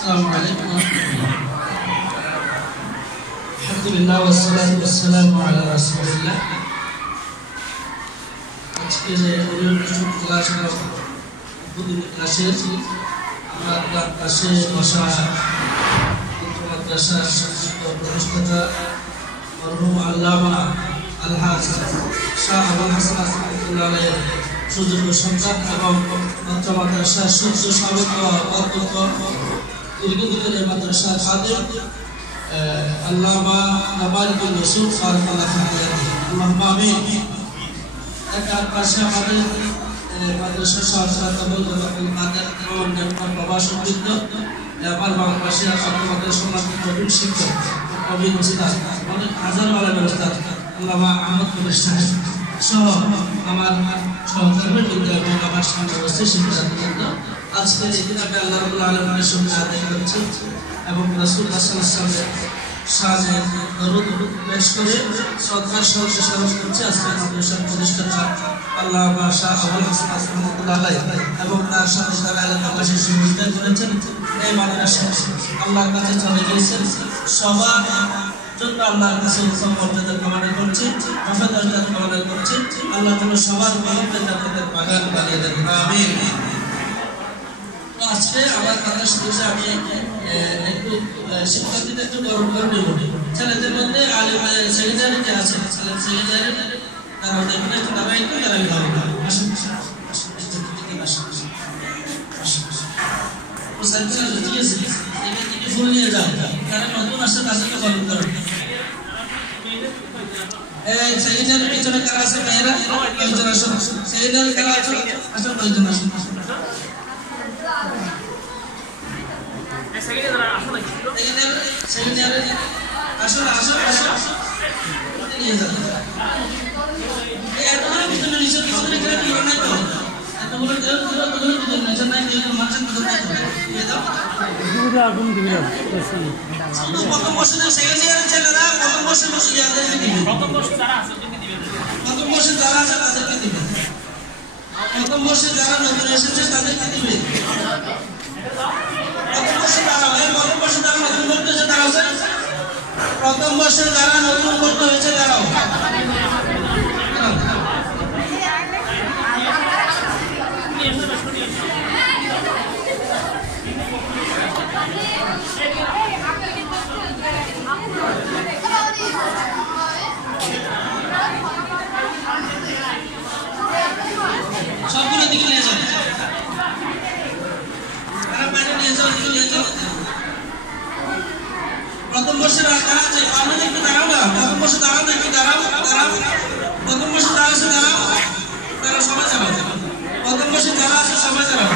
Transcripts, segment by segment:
السلام عليكم ورحمة الله. الحمد لله والصلاة والسلام على رسول الله. আজকে যে ক্লাসের আমরা ক্লাসে বসা মাদ্রাসা প্রতিষ্ঠাতা মরহুম আল্লামা আলহাজ শাহ আবুল হাসান রাহমাতুল্লাহ আলাইহির সুযোগ্য সন্তান এবং মাদ্রাসার সূর্য সাবেক অধ্যক্ষ দীর্ঘদিনের মাদ্রাসার খাদেম আল্লামা নাবারুল রসুল সাল্লাল্লাহু আলাইহি আল্লাহুম্মা আমিন। একার পাশে আমাদের মাদ্রাসা সহসভাপতি আব্দুল কাদের এবং প্রভাষক বৃন্দ, আমার বাম পাশে আমাদের সম্মানিত নবীন শিক্ষক নবীন উস্তাদ অনেক হাজার আলেমের উস্তাদ আল্লামা আহমদ কবির সাহেব সহ আমার সহকর্মীবৃন্দ এবং আমার সামনে উপস্থিত শিক্ষার্থীবৃন্দ, আজকের এই দিন আমি আল্লাহ রাব্বুল আলামিনের সঙ্গে আদায় করছি এবং রাসূলুল্লাহ সাল্লাল্লাহু আলাইহি ওয়াসাল্লামের শানে দরুদ পেশ করে শ্রদ্ধার সঙ্গে স্মরণ করছি আজকের মাদ্রাসার প্রতিষ্ঠাতা আল্লামা শাহ আবুল হাসান রাহমাতুল্লাহ আলাইহি এবং তার সাথে যারা এলাকাবাসী সহযোগিতা করেছেন এই মাদ্রাসা আল্লাহর কাছে চলে গিয়েছেন। সবার জন্য আল্লাহর কাছে উত্তম মর্যাদা কামনা করছি, মর্যাদা কামনা করছি। আল্লাহ যেন সবার কলবের জান্নাতের বাগান বানিয়ে দেন, আমিন। আজকে আমার কথা শুরুতে আমি একটু শিক্ষার্থীদের একটু গরম করে নেব। ছেলেদের মধ্যে সেকেন্ডারি যে আছে সেকেন্ডারি তারা দেখবেন একটু দাবাই একটু দাবাই হবে ফুল নিয়ে যাও, তারা নতুন আসে তাদেরকে গরম করেন। সেকেন্ডারি পিছনে কারা আছে মেয়েরা কয়েকজন আসুন, সেকেন্ডারি কারা আছে আসুন কয়েকজন আসুন। যারা নতুন এসেছে তাদেরকে দিবে। প্রথম বর্ষে যারা নতুন করতে হয়েছে তারাও সবগুলো দিকে নিয়ে যাও, বাইরে নিয়ে যাও, নিয়ে যাও। প্রথম বর্ষের যারা আছে আমাদের একটু দাঁড়াও না, প্রথম বর্ষে দাঁড়াও না, একটু দাঁড়াও দাঁড়াও। প্রথম বর্ষে যারা আছে দাঁড়াও, তারা সবাই দাঁড়াও। প্রথম বর্ষে যারা আছে সবাই দাঁড়াও।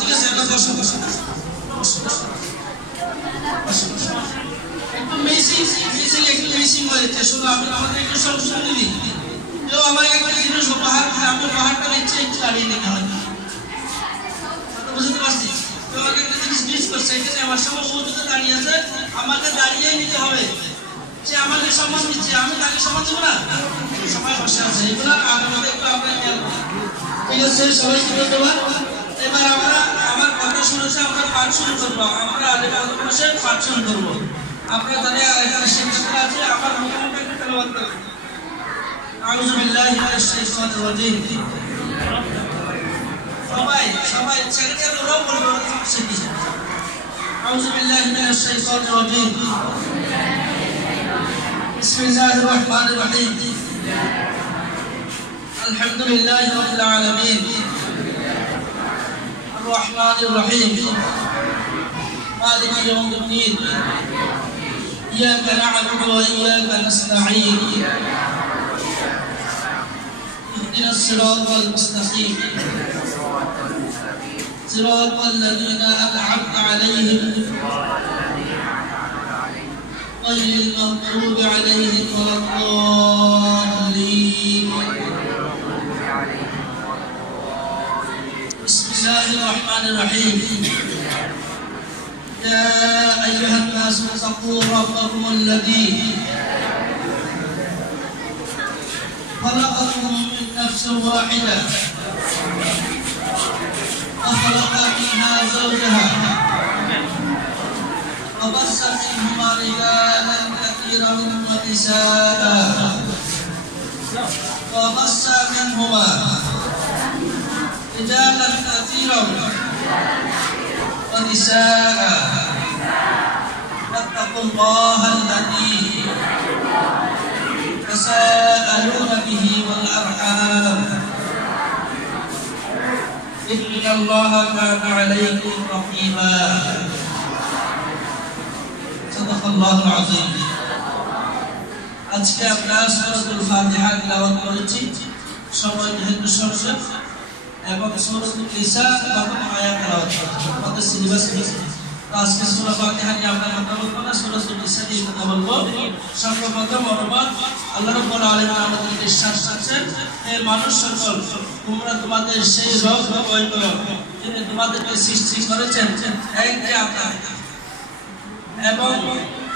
ঠিক আছে, একটা বসো বসো একটু মিসিং হয়েছে। শুধু আপনি আমাদের একটু সংশোধন দিন। কেউ আমাকে একটা জিনিস উপহার আপনার পাহাড়টা নিচ্ছে একটু দাঁড়িয়ে নিতে হয়, বুঝতে পারছি। কেউ আমাকে একটা জিনিস মিস করছে, এখানে আমার সঙ্গে মৌজুদে দাঁড়িয়ে আছে, আমাকে দাঁড়িয়েই নিতে হবে। সে আমাকে সম্মান দিচ্ছে, আমি তাকে সম্মান দেবো না? সবাই বসে আছে, এগুলো আমাদের একটু আমরা খেয়াল করি। ঠিক আছে, সবাইকে ধন্যবাদ। এবার আমরা আমার কথা শুনেছে, আমরা পাঠ শুরু করবো। আমরা বসে পাঠ শুরু করবো। আপনারা তাদের এখানে শিক্ষকরা আছে, আমার মুখোমুখি একটু তেলাওয়াত করবেন। আউযু বিল্লাহি মিনাশ শাইতানির রাজিম। সবাই ছেলেদের ওরাও বলবে, সমস্যা কি? আউযু বিল্লাহি মিনাশ শাইতানির রাজিম। বিসমিল্লাহির রাহমানির রাহিম। আলহামদুলিল্লাহি রাব্বিল আলামিন। আর রাহমানির রাহিম। মালিকি ইয়াউমিদ্দিন। ইয়াকা না'বুদু ওয়া ইয়াকা নাস্তাঈন। اهدنا الصراط المستقيم صراط الذين أنعمت عليهم غير المغضوب عليهم ولا الضالين. بسم الله الرحمن الرحيم. يا أيها الناس اتقوا ربكم الذي خلقكم نفس واحدة وخلق منها زوجها وبث منهما رجالا كثيرا ونساء وبث منهما رجالا كثيرا ونساء واتقوا الله الذي تساءلون به والأرحام إن الله كان عليكم رقيبا صدق الله العظيم আজকে আমরা সূরাতুল ফাতিহা তিলাওয়াত করেছি সময় যেহেতু সংক্ষেপ এবং সূরাতুল নিসা প্রথম আয়াত তিলাওয়াত করেছি আমাদের সিলেবাস আজকে সূরা ফাতিহা নিয়ে আমরা কথা বলবো না সূরাতুল নিসা নিয়ে কথা বলবো সর্বপ্রথম অনুবাদ আল্লাহ রাব্বুল আলামিন আমাদেরকে ইরশাদ করেছেন হে মানুষ সকল তোমরা তোমাদের সেই রব ঐক্য যিনি তোমাদেরকে সৃষ্টি করেছেন একটি আত্মা এবং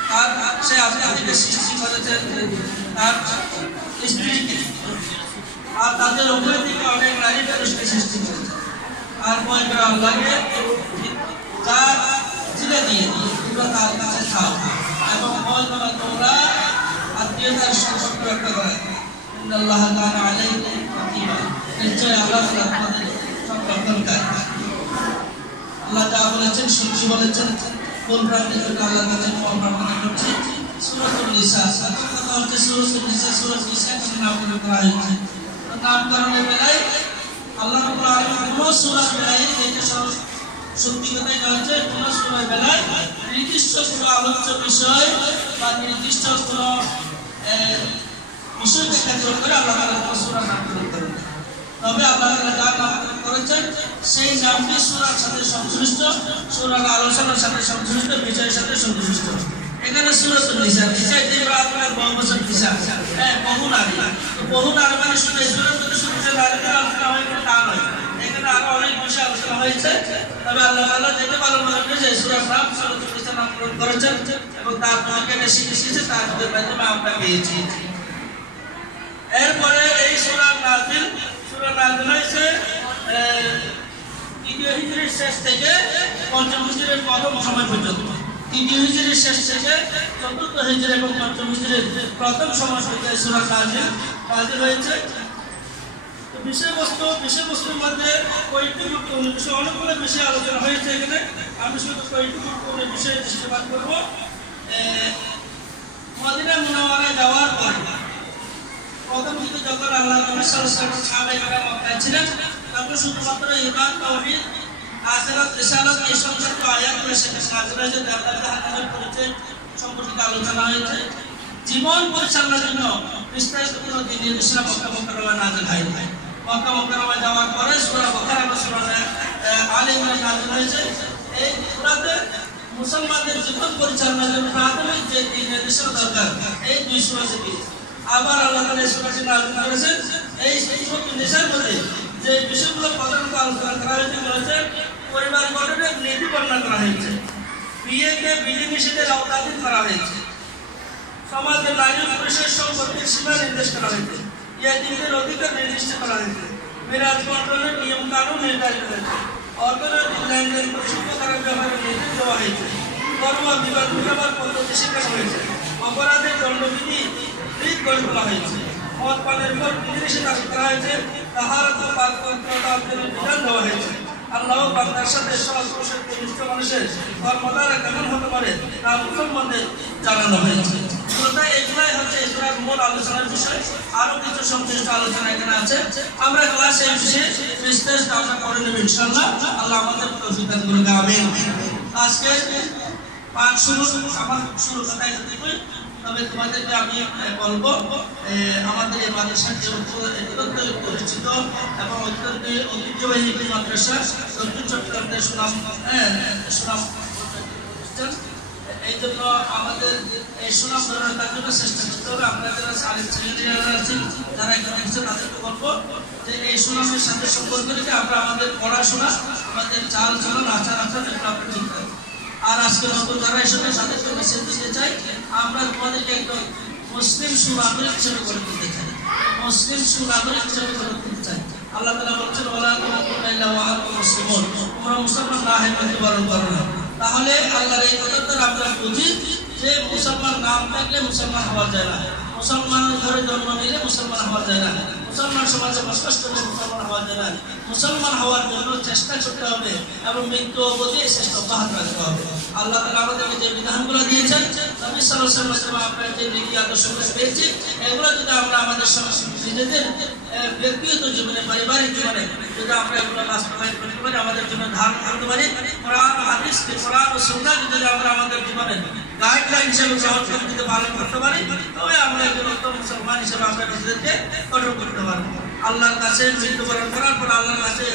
তার সে আপনাদেরকে সৃষ্টি করেছেন তার স্ত্রীকে আর তাদের উপর থেকে অনেক নারী পুরুষকে সৃষ্টি করেছেন আর পয়গম্বর আল্লাহকে যা ছিলে দিয়ে তোমরা তার কাছে খাও এবং পয়গম্বর তোমরা আত্মীয়তার সম্পর্ক রক্ষা করো ইন্নাল্লাহা কানা আলাইকুম রাকিবা নিশ্চয় আল্লাহ তোমাদের সংরক্ষণকারী আল্লাহ যা বলেছেন সত্যি বলেছেন কোন প্রাণীর জন্য আল্লাহর কাছে প্রার্থনা করছি সূরাতুল নিসা কথা হচ্ছে সূরাতুল নিসা কেন নামকরণ করা হয়েছে নামকরণের বেলায় আল্লাহ রাব্বুল আলামিন কোন সূরার বেলায় এটা সত্যি কথাই হচ্ছে কোন সূরার বেলায় নির্দিষ্ট কোন আলোচ্য বিষয় বা নির্দিষ্ট কোন বিষয়কে কেন্দ্র করে আল্লাহ তাআলা সূরা নামকরণ করেন তবে আল্লাহ তাআলা যা নামকরণ করেছেন সেই নামটি সূরার সাথে সংশ্লিষ্ট সূরার আলোচনার সাথে সংশ্লিষ্ট বিষয়ের সাথে সংশ্লিষ্ট এখানে সূরাতুল নিসা যে আপনার বহুবচন নিসা বহু নারী তো বহু নারী মানে শুধু এই সূরাতে শুধু যে নারীদের আলোচনা হয় তা নয় এখানে আরো অনেক বিষয় আলোচনা হয়েছে তবে আল্লাহ তাআলা যেটা ভালো মনে করে যে সূরার নাম সূরাতুল নিসা নামকরণ করেছেন এবং তার তোমাকে বেশি এসেছে তার মাধ্যমে আমরা পেয়েছি এরপরে এই সূরা নাজিল হয়েছে তৃতীয় হিজরির শেষ থেকে পঞ্চম হিজরির প্রথম সময় পর্যন্ত তৃতীয় হিজরির শেষ থেকে চতুর্থ হিজরি এবং পঞ্চম হিজরির প্রথম সময় পর্যন্ত এই সূরা নাজিল হয়েছে বিষয়বস্তুর মধ্যে কয়েকটি গুরুত্বপূর্ণ বিষয় অনেকগুলো বিষয় আলোচনা হয়েছে এখানে আমি শুধু কয়েকটি গুরুত্বপূর্ণ বিষয়ে দৃষ্টিপাত করবো মদিনা মুনাওয়ারায় যাওয়ার পর প্রথম দিকে যখন আল্লাহ নবী সাল্লাল্লাহু আলাইহি ওয়াসাল্লাম সাহাবায়ে মক্কায় ছিলেন তখন শুধুমাত্র ঈমান তাওহীদ আখিরাত রিসালাত এই সংক্রান্ত আয়াতগুলো সেখানে নাযিল হয়েছে আল্লাহর হাদিসের পরিচয় সম্পর্কিত আলোচনা হয়েছে জীবন পরিচালনার জন্য বিস্তারিত কোনো দিন নির্দেশনা মক্কা মুকাররমায় নাযিল হয়নি মক্কা মুকাররমায় যাওয়ার পরে সূরা বাকারা বা সূরা আলে ইমরান নাযিল হয়েছে এই সূরাতে মুসলমানদের জীবন পরিচালনার জন্য প্রাথমিক যে দিন নির্দেশনা দরকার এই দুই সূরা থেকে আবার আল্লাহ তাআলা এই সূরাটি নাযিল করেছেন এই সূরাতুল নিসার মধ্যে যে বিষয়গুলো প্রধানত আলোচনা করা হয়েছে বলেছে পরিবার গঠনের নীতি বর্ণনা করা হয়েছে বিয়েকে বিধিনিষেধের আওতাধীন করা হয়েছে সমাজের নারী পুরুষের সম্পর্কের সীমা নির্দেশ করা হয়েছে ইয়াতীমদের অধিকার নির্দিষ্ট করা হয়েছে মিরাজ বন্টনের নিয়ম কানুন নির্ধারিত হয়েছে অর্থনৈতিক লেনদেন পরিশোধ করার ব্যাপারে নির্দেশ দেওয়া হয়েছে কর্ম বিবাদ বিবাদ পদ্ধতি শেখানো হয়েছে অপরাধের দণ্ডবিধি গড়ে তোলা হয়েছে মদ পানের উপর বিধিনিষেধ আরোপ করা হয়েছে তাহারত ও পাকপবিত্রতা অর্জনের বিধান দেওয়া হয়েছে আল্লাহ বান্দার সাথে সহস্র ঘনিষ্ঠ মানুষের কর্মধারা কেমন হতে পারে তা মুসলমানদের জানানো হয়েছে এগুলাই হচ্ছে ইসলামের মূল আলোচনার বিষয় আরো কিছু সংশ্লিষ্ট আলোচনা এখানে আছে আমরা ক্লাসে এই বিষয়ে বিস্তারিত আমরা করে নেব ইনশাআল্লাহ আল্লাহ আমাদের তৌফিক দান করুন আমিন আজকে পাঠ শুরু আমার শুরু কথাই যদি কই তবে তোমাদেরকে আমি বলবো আমাদের এই মাদ্রাসাটি অত্যন্ত পরিচিত এবং অত্যন্ত ঐতিহ্যবাহী একটি মাদ্রাসা দক্ষিণ চট্টগ্রামের সুনাম এই জন্য আমাদের এই সুনাম ধরনের তার জন্য চেষ্টা করতে হবে আমরা যারা আরেক ছেলেরা আছি যারা এখানে এসেছে তাদেরকে বলবো যে এই সুনামের সাথে সম্পর্ক রেখে আমরা আমাদের পড়াশোনা আমাদের চাল চলন আচার আচরণ এগুলো আমরা ঠিক থাকবো আর আজকে নতুন যারা এসেছে তাদেরকে মেসেজ দিতে চাই আমরা তোমাদেরকে একদম মুসলিম সুনামের হিসেবে করে তুলতে চাই মুসলিম সুনাগরিক হিসেবে গড়ে তুলতে চাই। আল্লাহ তাআলা বলেছেন ওয়ালা তাকুতুনা ইল্লা ওয়া আনতুম মুসলিমুন, তোমরা মুসলমান না হয়ে মৃত্যুবরণ করো না। তাহলে আল্লাহর এই কথাটা আমরা বুঝি যে মুসলমান নাম থাকলে মুসলমান হওয়া যায় না, মুসলমানের ঘরে জন্ম নিলে মুসলমান হওয়া যায় না, মুসলমান সমাজে বসবাস করলে মুসলমান হওয়া যায় না। মুসলমান হওয়ার জন্য চেষ্টা করতে হবে এবং মৃত্যু অবধি এই চেষ্টা অব্যাহত রাখতে হবে। আল্লাহ তাআলা আমাদেরকে যে বিধানগুলো দিয়েছেন, নবী সাল্লাল্লাহু আলাইহি ওয়াসাল্লাম আপনার যে নীতি আদর্শগুলো পেয়েছি, এগুলো যদি আমরা আমাদের নিজেদের ব্যক্তিগত জীবনে, পারিবারিক জীবনে যদি আমরা এগুলো বাস্তবায়ন করতে পারি, আমাদের জন্য ধারণ করতে পারি, কোরআন হাদিস, কোরআন ও সুন্নাহ যদি আমরা আমাদের জীবনে গাইডলাইন হিসেবে গ্রহণ করতে পালন করতে পারি, তবে আমরা একজন উত্তম মুসলমান হিসেবে আমরা নিজেদেরকে গঠন করতে পারবো। আল্লাহর কাছে মৃত্যুবরণ করার পর আল্লাহর কাছে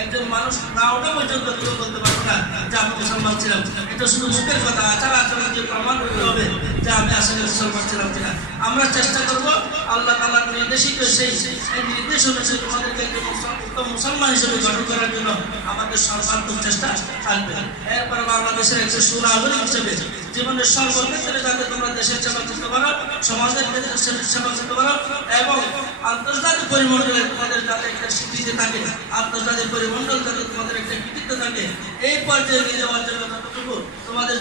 একজন মানুষ না ওঠা পর্যন্ত কেউ বলতে পারবো না যে আমি মুসলমান ছিলাম। এটা শুধু মুখের কথা, আচার আচরণ দিয়ে প্রমাণ করতে হবে যে আমি আসলে মুসলমান ছিলাম কিনা। আমরা চেষ্টা করবো আল্লাহ তাআলার নির্দেশিত সেই নির্দেশ অনুযায়ী তোমাদেরকে একজন উত্তম মুসলমান হিসেবে গঠন করার জন্য আমাদের সর্বাত্মক চেষ্টা থাকবে। এরপরে বাংলাদেশের একজন সুনাগরিক হিসেবে জীবনের সর্বক্ষেত্রে যাতে তোমরা দেশের সেবা করতে পারো, সমাজের ক্ষেত্রে সেবা করতে পারো এবং আন্তর্জাতিক পরিমণ্ডলে তোমাদের যাতে একটা স্বীকৃতি থাকে, আন্তর্জাতিক পরিমণ্ডল যাতে তোমাদের একটা কৃতিত্ব থাকে, এই পর্যায়ে নিয়ে যাওয়ার জন্য যতটুকু তোমাদের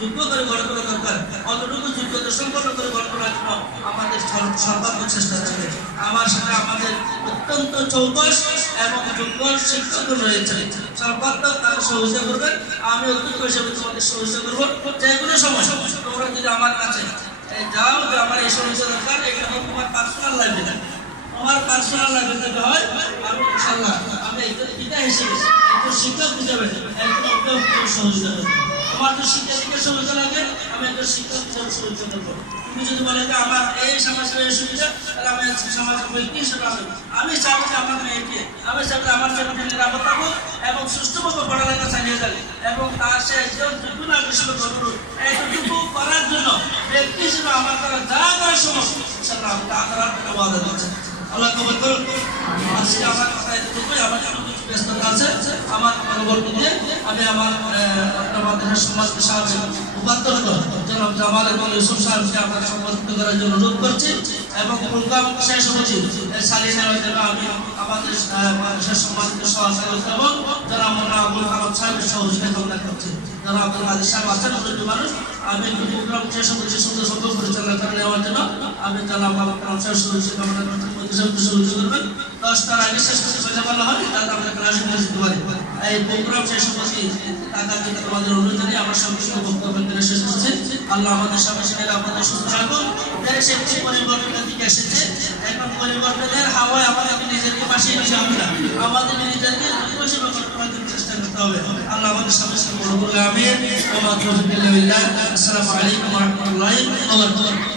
যোগ্য করে গড়ে তোলা দরকার, অতটুকু যোগ্যতা সম্পন্ন করে গড়ে তোলার জন্য আমাদের সর্বাত্মক চেষ্টা থাকবে। আমার সাথে আমাদের অত্যন্ত চৌকস এবং যোগ্য শিক্ষক রয়েছে, সর্বাত্মক তারা সহযোগিতা করবেন, আমি অত্যন্ত হিসেবে তোমাদের সহযোগিতা করবো। যে কোনো সময় তোমরা যদি আমার কাছে যাও যে আমার এই সহযোগিতা দরকার, এটা হোক তোমার পার্সোনাল লাইফে, আমার পার্সোনাল লাইফে হয়, আমি ইনশাআল্লাহ আমি একজন পিতা হিসেবে, একজন শিক্ষক হিসেবে একজন সহযোগিতা করবো। আমার তো শিক্ষার্থীকে সহযোগিতা লাগে, আমি একজন শিক্ষক হিসেবে সহযোগিতা করবো। তুমি যদি বলে যে আমার এই সমাজের এই সুবিধা, তাহলে আমি সমাজের ব্যক্তি হিসেবে আমি চাইবো যে আমার মেয়েকে, আমি চাইবো আমার মেয়েকে নিরাপদ থাকুক এবং সুষ্ঠুভাবে পড়ালেখা চালিয়ে যাবে এবং তার সে একজন যোগ্য নাগরিক হিসেবে গঠন, এইটুকু করার জন্য ব্যক্তি হিসেবে আমার তারা যা করার সময় ইনশাআল্লাহ আমি তা করার জন্য ওয়াদা করছি। আল্লাহ কবুল করুন। আজকে আমার কথা এতটুকুই, আমার কিছু ব্যস্ততা আছে, আমার পরবর্তী দিয়ে আমি আমার মাদ্রাসার সমাজ সাহেবের উপাধ্যক্ষ জনাব জামাল এবং ইউসুফ সাহেবকে আপনারা সম্বোধিত করার জন্য অনুরোধ করছি এবং প্রোগ্রাম শেষ হচ্ছে সালিয়ে নেওয়ার জন্য আমি আমাদের মাদ্রাসার সম্মানিত সহসভাপতি এবং জনাব মোল্লা আবুল কালাম সাহেবের সহযোগিতা কামনা করছি। জনাব আব্দুল কাদের সাহেব আছেন অনেক মানুষ, আমি প্রোগ্রাম শেষ হচ্ছে সুন্দর সুন্দর পরিচালনা করে নেওয়ার জন্য আমি জনাব আবুল কালাম সাহেব সহযোগিতা কামনা করছি। সহযোগিতা করবেন 10টার আগে শেষ করতে কথা বলা হয়, তাহলে আমরা ক্লাসে দিতে পারি। এই প্রোগ্রাম শেষ হচ্ছে তাদেরকে তোমাদের অনুরোধ জানিয়ে আমার সংক্ষিপ্ত বক্তব্য শেষ করছি। আল্লাহ আমাদের সামনে সেটা আপনাদের সুস্থ থাকুন। দেশ একটি পরিবর্তনের দিকে এসেছে, এখন পরিবর্তনের হাওয়ায় আমাদেরকে নিজেকে পাশে নিতে হবে না, আমাদের নিজেদেরকে পরিষেবা করতে চেষ্টা করতে হবে। আল্লাহ আমাদের সামনে বড় বড় আমিন। আসসালামু আলাইকুম ওয়া রাহমাতুল্লাহি ওয়া বারাকাতুহু।